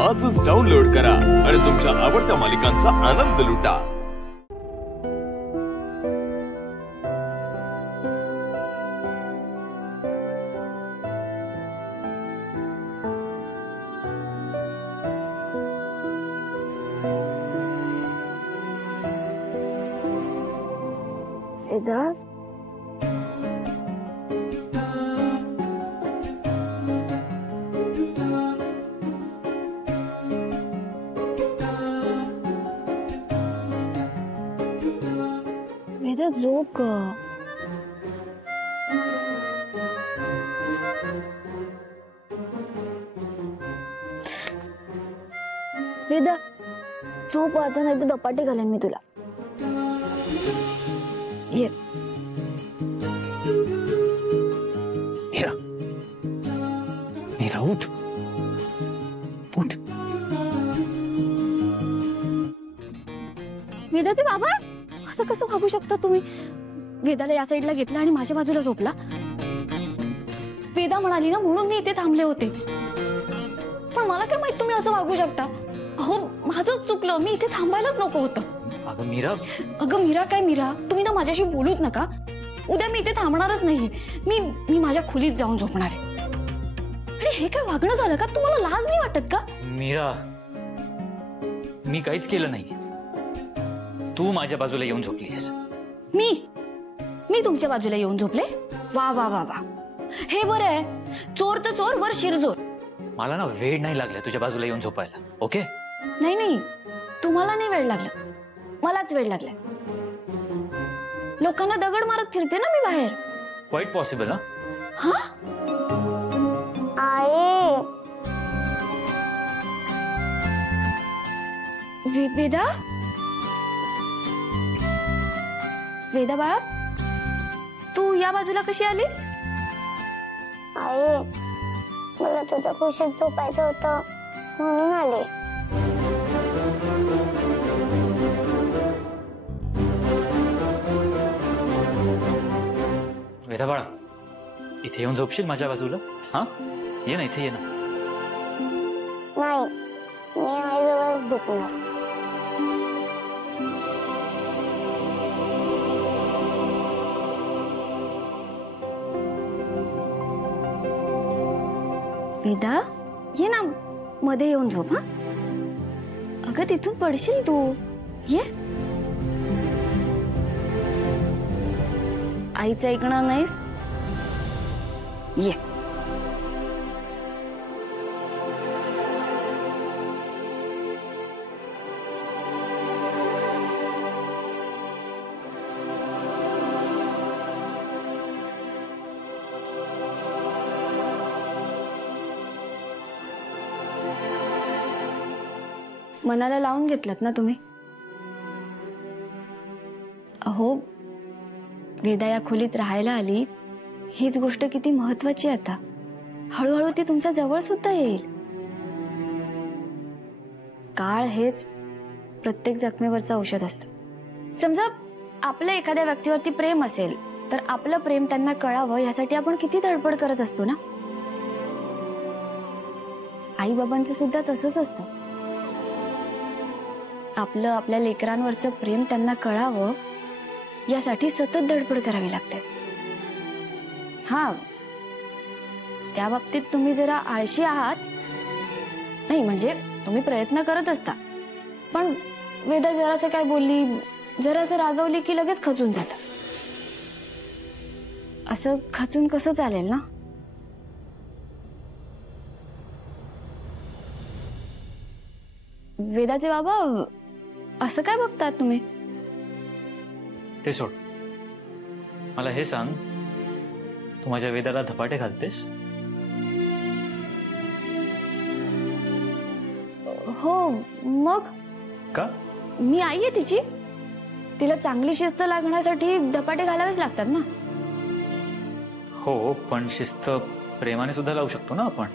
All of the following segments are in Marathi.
आजच डाउनलोड करा आणि तुमच्या आवडत्या मालिकांचा आनंद लुटा। वेदा, वेदा झोप ग। वेदा झोप आता, नाही तर धपाटे घालेन मी तुला। ये मीरा, मीरा उठ उठ। वेदाचे बाबा, असं कसं वागू शकता तुम्ही? वेदाला या साईडला घेतला आणि माझ्या बाजूला झोपला। वेदा म्हणाली ना म्हणून मी इथे थांबले होते, पण मला काय माहित तुम्ही असं वागू शकता। हो, माझंच चुकलं, मी इथे थांबायलाच नको होतं। अगं मीरा, अगं मीरा काय मीरा, तुम्ही ना माझ्याशी बोलूच नका। उद्या मी इथे थांबणारच नाही, मी माझ्या खोलीत जाऊन झोपणार आहे। आणि हे काय वागणं झालं का? तुम्हाला लाज नाही वाटत का? मीरा, मी काहीच केलं नाही, तू माझ्या बाजूला येऊन झोपलीस। मी तुमच्या बाजूला येऊन झोपले? वा वा वा वा, हे बरं आहे। चोर तर चोर, वर शिरजोर। मला ना वेळ नाही लागला तुझ्या बाजूला येऊन झोपायला, ओके? नाही नाही, तुम्हाला नाही वेळ लागला, मलाच वेळ लागला। लोकांना दगड मारत फिरते ना मी बाहेर। Quite possible. हा आई, वेदा, वेदा बाळा, तू या बाजूला कशी आलीस? आई मला तुझ्या कुशीत झोपायचं होतं म्हणून आले। वेदा बाळा, इथे येऊन झोपशील माझ्या बाजूला? हा, ये ना, इथे ये ना। नाही, मी आईजवळच झोपणार। वेदा, ये ना, मध्ये येऊन झोप। हा, अगं तिथून पडशील तू, ये। आईचं ऐकणार नाहीस, ये। मनाला लावून घेतलात ना तुम्ही? अहो, वेदा या खोलीत राहायला आली, हीच गोष्ट किती महत्वाची आहे। आता हळूहळू ती तुमच्या जवळ सुद्धा येईल। काळ हेच प्रत्येक जखमेवरचं औषध असतं। समजा आपलं एखाद्या व्यक्तीवरती प्रेम असेल, तर आपलं प्रेम त्यांना कळावं यासाठी आपण किती धडपड करत असतो ना। आई बाबांचं सुद्धा तसंच असतं। आपलं आपल्या लेकरांवरचं प्रेम त्यांना कळावं यासाठी सतत धडपड करावी लागते। हा, त्या बाबतीत तुम्ही जरा आळशी आहात। नाही म्हणजे तुम्ही प्रयत्न करत असता, पण वेदा जरासं काय बोलली, जरासं रागवली की लगेच खचून जातं। असं खचून कसं चालेल ना? वेदाचे बाबा, असं काय बघतात तुम्ही? ते सोड, मला हे सांग, तू माझ्या वेदाला धपाटे घालतेस? हो, मग का? मी आई आहे तिची, तिला चांगली शिस्त लागण्यासाठी धपाटे घालावेच लागतात ना। हो, पण शिस्त प्रेमाने सुद्धा लावू शकतो ना आपण।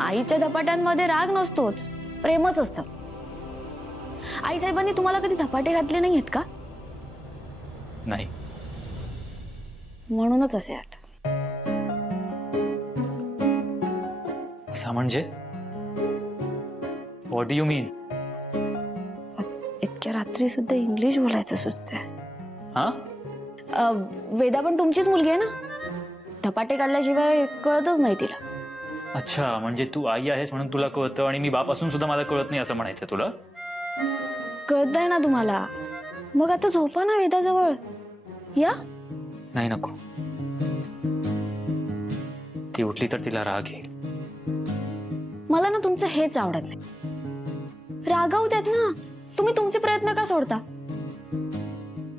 आईच्या धपाट्यांमध्ये राग नसतोच, प्रेमच असतं। आई साहेबांनी तुम्हाला कधी धपाटे घातले नाहीयेत का? नाही। म्हणूनच असे आहेत। असं म्हणजे? व्हॉट डू यू मीन? इतक्या रात्री सुद्धा इंग्लिश बोलायचं सुचतंय. हा? वेदा पण तुमचीच मुलगी आहे ना, धपाटे काढल्याशिवाय कळतच नाही तिला. अच्छा, म्हणजे तू आई आहेस म्हणून तुला कळतं आणि मी बाप असून सुद्धा मला कळत नाही असं म्हणायचं तुला? कळतंय ना तुम्हाला, मग आता झोपा ना वेदाजवळ. या. नाही, नको. ती उठली तर तिला राग येईल. मला ना तुमचं हेच आवडत नाही. रागावू द्यात ना, तुम्ही तुमचे प्रयत्न का सोडता?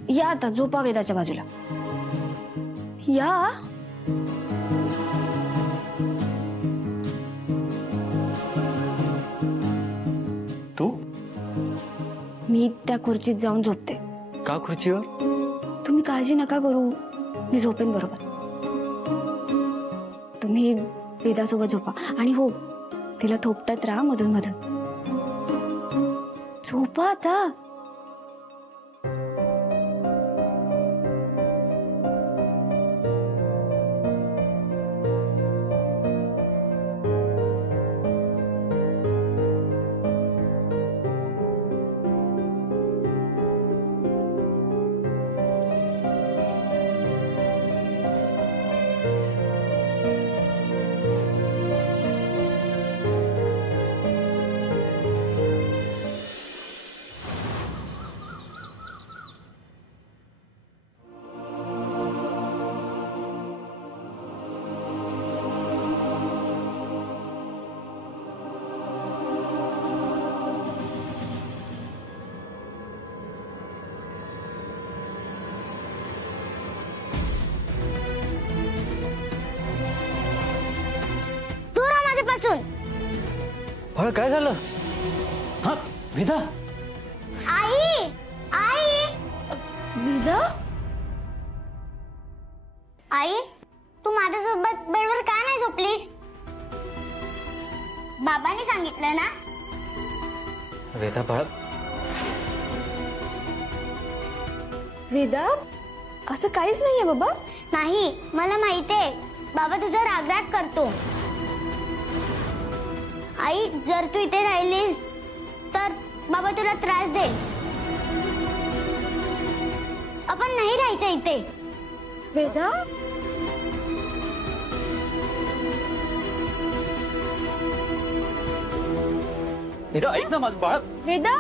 या आता, झोपा वेदाच्या बाजूला. या. तू? मी त्या खुर्चीत जाऊन झोपते. का खुर्चीवर? तुम्ही काळजी नका करू, मी झोपेन बरोबर. तुम्ही वेदासोबत झोपा आणि हो, तिला थोपटत राहा मधून मधून. झोपा आता. बाळ, काय झालं? हा वेदा. आई आई वेदा, आई तू माझ्यासोबत बेडवर का नाही झोपलीस? बाबांनी सांगितलं ना. वेदा बाळ. वेदा, असं काहीच नाहीये बाबा. नाही, मला माहितीये बाबा तुझा रागराग करतो. आई, जर तू इथे राहिलीस तर बाबा तुला त्रास देईल. आपण नाही राहायचं इथे. वेदा, वेदा ऐक ना माझं बाळ. वेदा.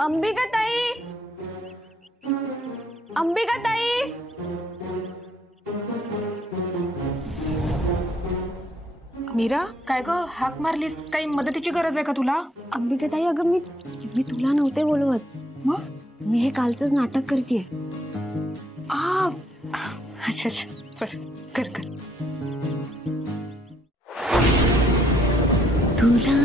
अंबिका ताई, अंबिका ताई. मीरा, काय ग हाक मारलीस? काही मदतीची गरज आहे का तुला? अंबिका ताई, अगं मी तुला नव्हते बोलवत. मग? मी हे कालचंच नाटक करतेय. अच्छा अच्छा, बर, कर कर. तुला